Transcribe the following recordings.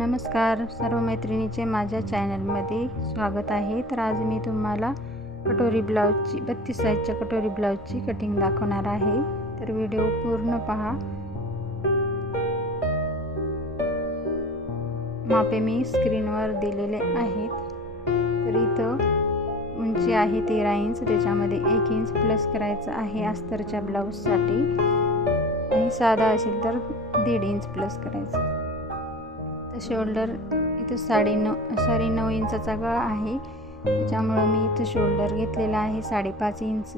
नमस्कार सर्व मैत्रिणीचे माझ्या चॅनलमध्ये स्वागत आहे. तर आज मी तुम्हाला कटोरी ब्लाऊजची बत्तीस साईजच्या कटोरी ब्लाऊजची कटिंग दाखवणार आहे. तर व्हिडिओ पूर्ण पहा. मापे मी स्क्रीनवर दिलेले आहेत. तर इथं उंची आहे तेरा इंच त्याच्यामध्ये एक इंच प्लस करायचं आहे अस्तरच्या ब्लाऊजसाठी. आणि साधा असेल तर दीड इंच प्लस करायचं. शोल्डर इथं साडे नऊ सॉरी नऊ इंचाचा गळा आहे. त्याच्यामुळं मी इथं शोल्डर घेतलेला आहे साडेपाच इंच.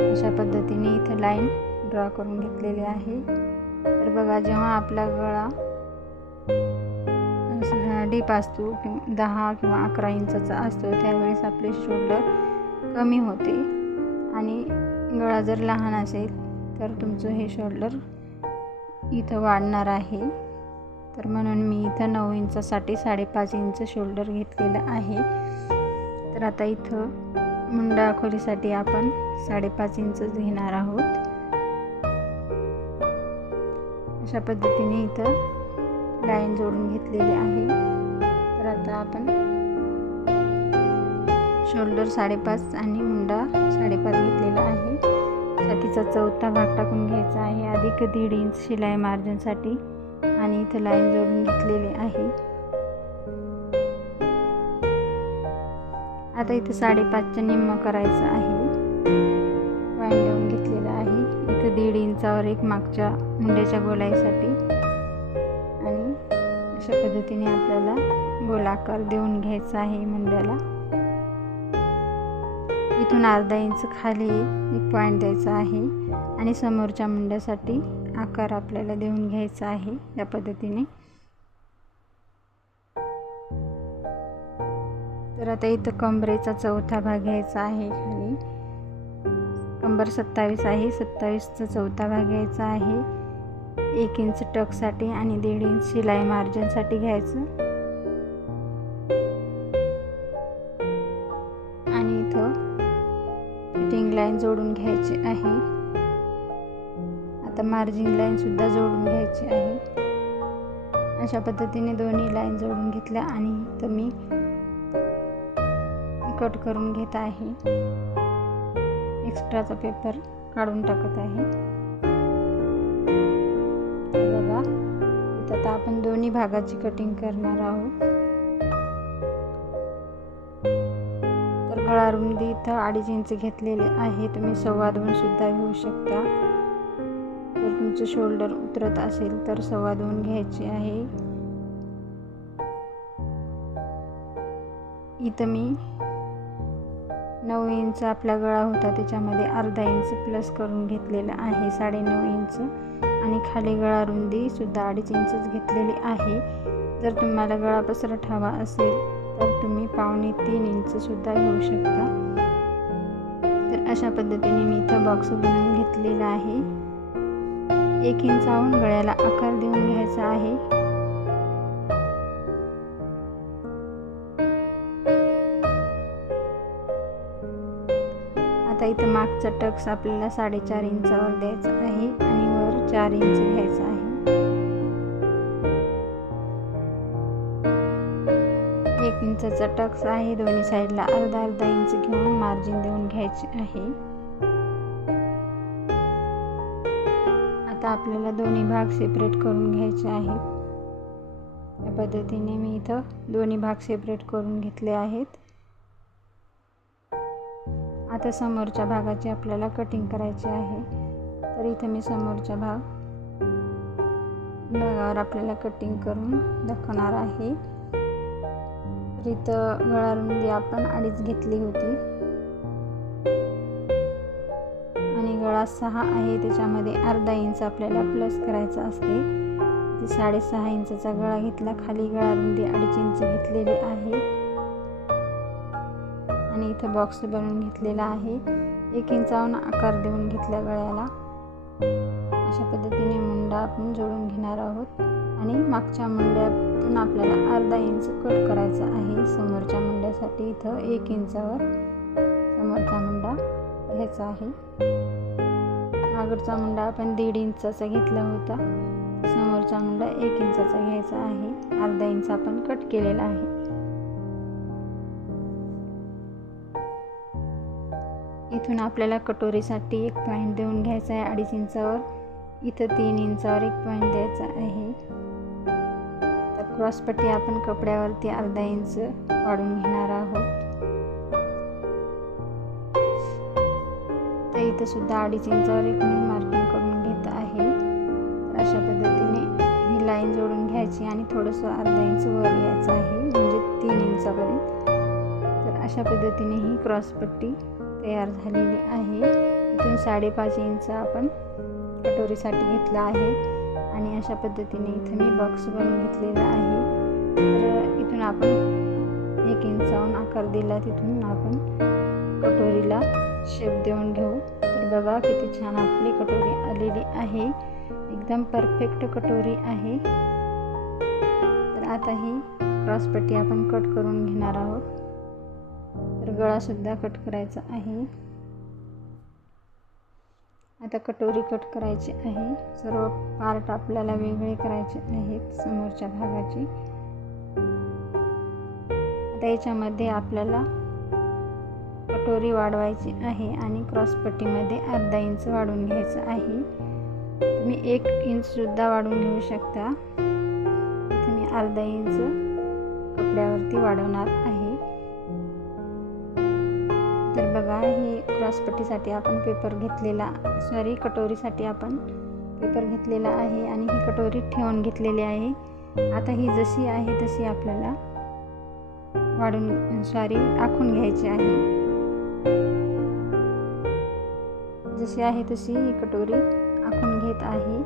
अशा पद्धतीने इथं लाईन ड्रॉ करून घेतलेली आहे. तर बघा जेव्हा आपला गळा डीप असतो किंवा दहा किंवा अकरा इंचाचा असतो त्यावेळेस आपले शोल्डर कमी होते. आणि गळा जर लहान असेल तर तुमचं हे शोल्डर इथं वाढणार आहे. तर म्हणून मी इथं नऊ इंचासाठी साडेपाच इंच शोल्डर घेतलेलं आहे. तर आता इथं मुंडा खोलीसाठी आपण साडेपाच इंचच घेणार आहोत. अशा पद्धतीने इथं लाईन जोडून घेतलेली आहे. तर आता आपण शोल्डर साडेपाच आणि मुंडा साडेपाच घेतलेला आहे. छातीचा चौथा भाग टाकून घ्यायचा आहे. अधिक दीड इंच शिलाई मार्जिनसाठी आणि इथं लाईन जोडून घेतलेली आहे. आता इथं साडेपाचच्या निम्म करायचं आहे. वाईन देऊन घेतलेलं आहे. इथं दीड इंचावर एक मागच्या मुंड्याच्या गोलाईसाठी आणि अशा पद्धतीने आपल्याला गोलाकार देऊन घ्यायचा आहे मुंड्याला. इथून अर्धा इंच खाली एक पॉईंट द्यायचा आहे. आणि समोरच्या मुंड्यासाठी आकार आपल्याला देऊन घ्यायचा आहे या पद्धतीने. तर आता इथं कमरेचा चौथा भाग घ्यायचा आहे खाली. कंबर सत्तावीस आहे. सत्तावीसचा चौथा भाग घ्यायचा आहे. एक इंच टकसाठी आणि दीड इंच शिलाई मार्जिनसाठी घ्यायचं. लाईन जोडून घ्यायची आहे. आता मार्जिन लाईन सुद्धा जोडून घ्यायची आहे. अशा पद्धतीने दोन्ही लाईन जोडून घेतल्या आणि तर मी कट करून घेत आहे. एक्स्ट्राचा पेपर काढून टाकत आहे. बघा आता आपण दोन्ही भागाची कटिंग करणार आहोत. गळा रुंदी इथं अडीच इंच घेतलेले आहे तुम्ही सव्वा दोन सुद्धा घेऊ शकता. जर तुमचं शोल्डर उतरत असेल तर सव्वा दोन घ्यायचे आहे. इथं मी नऊ इंच आपला गळा होता. त्याच्यामध्ये अर्धा इंच प्लस करून घेतलेला आहे. साडेनऊ इंच आणि खाली गळा रुंदी सुद्धा अडीच इंचच घेतलेली आहे. जर तुम्हाला गळा पसरट हवा असेल तर तुम्ही पावणे तीन इंच सुद्धा घेऊ शकता. तर अशा पद्धतीने मी इथं बॉक्स बनवून घेतलेला आहे. एक इंचाहून गळ्याला आकार देऊन घ्यायचा आहे. आता इथं मागचा टक्स आपल्याला साडेचार इंचावर द्यायचा आहे आणि वर चार इंच घ्यायचा आहे. त्याचा टक्स आहे. दोन्ही साईडला अर्धा अर्धा इंच घेऊन मार्जिन देऊन घ्यायचे आहे. आता आपल्याला दोन्ही भाग सेपरेट करून घ्यायचे आहेत. या पद्धतीने मी इथं दोन्ही भाग सेपरेट करून घेतले आहेत. आता समोरच्या भागाची आपल्याला कटिंग करायची आहे. तर इथं मी समोरचा भाग भागावर आपल्याला कटिंग करून दाखवणार आहे. तर इथं म्हणजे आपण अडीच घेतली होती. आणि गळा सहा आहे त्याच्यामध्ये अर्धा इंच आपल्याला प्लस करायचा असते. ते साडेसहा इंचाचा गळा घेतला खाली गळारुंदी अडीच इंच घेतलेली आहे. आणि इथं बॉक्स बनवून घेतलेला आहे. एक इंचावून आकार देऊन घेतल्या गळ्याला. अशा पद्धतीने मुंडा आपण जोडून घेणार आहोत. आणि मागच्या मुंड्यातून आपल्याला अर्धा इंच कट करायचा आहे. समोरच्या मुंड्यासाठी इथं एक इंचावर समोरचा मुंडा घ्यायचा आहे. आगडचा मुंडा आपण दीड इंचाचा घेतला होता. समोरचा मुंडा एक इंचाचा घ्यायचा आहे. अर्धा इंच आपण कट केलेला आहे. इथून आपल्याला कटोरीसाठी एक पॉईंट देऊन घ्यायचा आहे. अडीच इंचावर. इथं तीन इंचावर एक पॉईंट द्यायचा आहे. क्रॉसपट्टी आपण कपड्यावरती अर्धा इंच वाढून घेणार आहोत. तर इथं सुद्धा अडीच इंचावर एक मी मार्किंग करून घेत आहे. तर अशा पद्धतीने ही लाईन जोडून घ्यायची आणि थोडंसं अर्धा इंच वर घ्यायचं आहे म्हणजे तीन इंचापर्यंत. तर अशा पद्धतीने ही क्रॉसपट्टी तयार झालेली आहे. इथून साडेपाच इंच आपण कटोरीसाठी घेतला आहे. आणि अशा पद्धतीने इथं मी बॉक्स बनवून घेतलेला आहे. तर इथून आपण एक इंचावून आकार दिला तिथून आपण कटोरीला शेप देऊन घेऊ. तर बघा किती छान आपली कटोरी आलेली आहे. एकदम परफेक्ट कटोरी आहे. तर आता ही क्रॉसपट्टी आपण कट करून घेणार आहोत. तर गळासुद्धा कट करायचा आहे. आता कटोरी कट करायची आहे. सर्व पार्ट आपल्याला वेगळे करायचे आहेत समोरच्या भागाचे. आता याच्यामध्ये आपल्याला कटोरी वाढवायची आहे आणि क्रॉसपट्टीमध्ये अर्धा इंच वाढवून घ्यायचं आहे. तुम्ही एक इंचसुद्धा वाढवून घेऊ शकता. तुम्ही अर्धा इंच कपड्यावरती वाढवणार आहे. ही आपण पेपर घेतलेला सॉरी कटोरीसाठी आपण पेपर घेतलेला आहे आणि ही कटोरी ठेवून घेतलेली आहे. आता ही जशी आहे तशी आपल्याला वाढून सॉरी आखून घ्यायची आहे. जशी आहे तशी ही कटोरी आखून घेत आहे.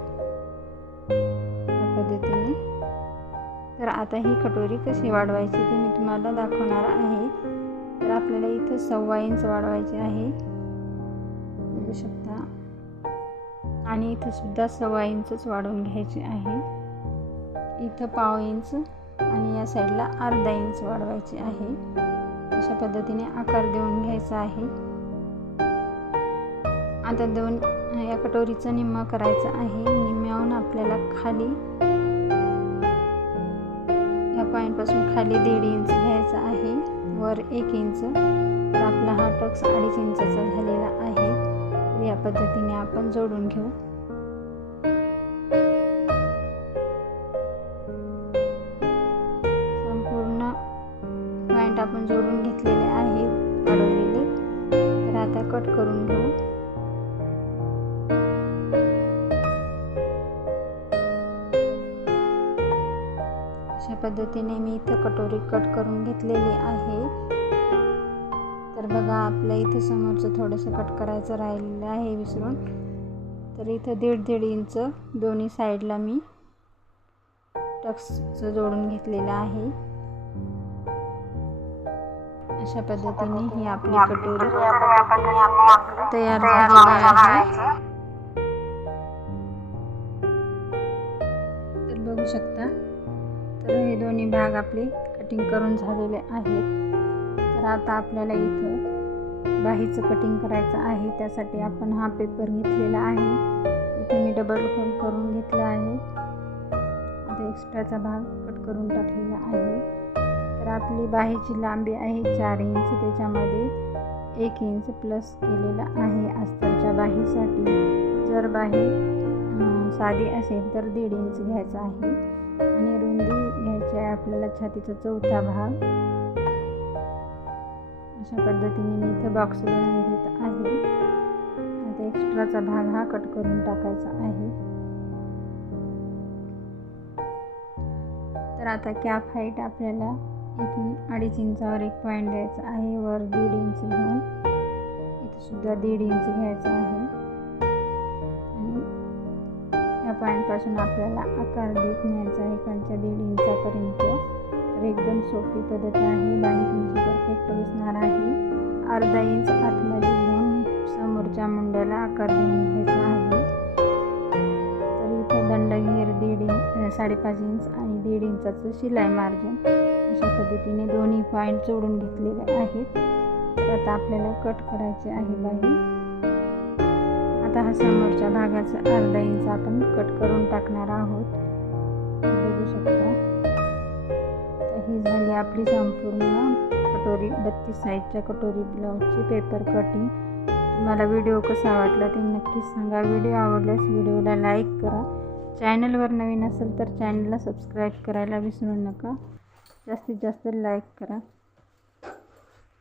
या पद्धतीने. तर आता ही कटोरी कशी वाढवायची ते मी तुम्हाला दाखवणार आहे. आपल्याला इथं सव्वा इंच वाढवायचे आहे. बघू शकता. आणि इथं सुद्धा सव्वा इंचच वाढवून घ्यायचे आहे. इथं पाव इंच आणि या साईडला अर्धा इंच वाढवायचे आहे. अशा पद्धतीने आकार देऊन घ्यायचा आहे. आता दोन या कटोरीचं निम्मा करायचं आहे. निम्म्याहून आपल्याला खाली या पॉईंटपासून खाली दीड इंच घ्यायचा वर एक इंच. तर आपला हा टक्स अडीच इंचाचा झालेला आहे. या पद्धतीने आपण जोडून घेऊ. पद्धतीने मी इथं कटोरी कट करून घेतलेली आहे. तर बघा आपल्या इथं समोरचं थोडंसं कट करायचं राहिलेलं आहे विसरून. तर इथं दीड दीड इंच दोन्ही साईडला मी टक्सचं जोडून घेतलेलं आहे. अशा पद्धतीने ही आपली कटोरी तयार झालेली आहे. तर बघू शकता तर हे दोन्ही भाग आपले कटिंग करून झालेले आहेत. तर आता आपल्याला इथं बाहीचं कटिंग करायचं आहे. त्यासाठी आपण हा पेपर घेतलेला आहे. इथे मी डबल फोल्ड करून घेतला आहे. आता एक्स्ट्राचा भाग कट करून टाकलेला आहे. तर आपली बाहीची लांबी आहे चार इंच त्याच्यामध्ये एक इंच प्लस केलेला आहे अस्तरच्या बाहीसाठी. जर बाही साधी असेल तर दीड इंच घ्यायचा आहे. आणि घ्यायची आहे आपल्याला छातीचा चौथा भाग. अशा पद्धतीने मी इथं बॉक्स बनवून घेत आहे. आता एक्स्ट्राचा भाग हा कट करून टाकायचा आहे. तर आता कॅप हाईट आपल्याला इथून अडीच इंचावर एक पॉईंट द्यायचा आहे. वर दीड इंच घेऊन इथं सुद्धा दीड इंच घ्यायचा आहे. पॉईंटपासून आपल्याला आकार देत न्यायचा आहे खालच्या दीड इंचापर्यंत. तर एकदम सोपी पद्धत आहे. बाही तुमची परफेक्ट बसणार आहे. अर्धा इंच आतमध्ये घेऊन समोरच्या मुंड्याला आकार देऊन घ्यायचा आहे. तर इथं दंडघेर दीड इंच साडेपाच इंच आणि दीड इंचाचं शिलाई मार्जिन. अशा पद्धतीने दोन्ही पॉईंट जोडून घेतलेले आहेत. तर आता आपल्याला कट करायचे आहे बाही आता हा समोरच्या भागाचा अर्धा इंच आपण कट करून टाकणार आहोत. बघू शकता. तर ही झाली आपली संपूर्ण कटोरी बत्तीस साईजच्या कटोरी ब्लाऊजची पेपर कटिंग तुम्हाला व्हिडिओ कसा वाटला ते नक्कीच सांगा. व्हिडिओ आवडल्यास व्हिडिओला लाईक करा. चॅनलवर नवीन असेल तर चॅनलला सबस्क्राईब करायला विसरू नका. जास्तीत जास्त लाईक करा.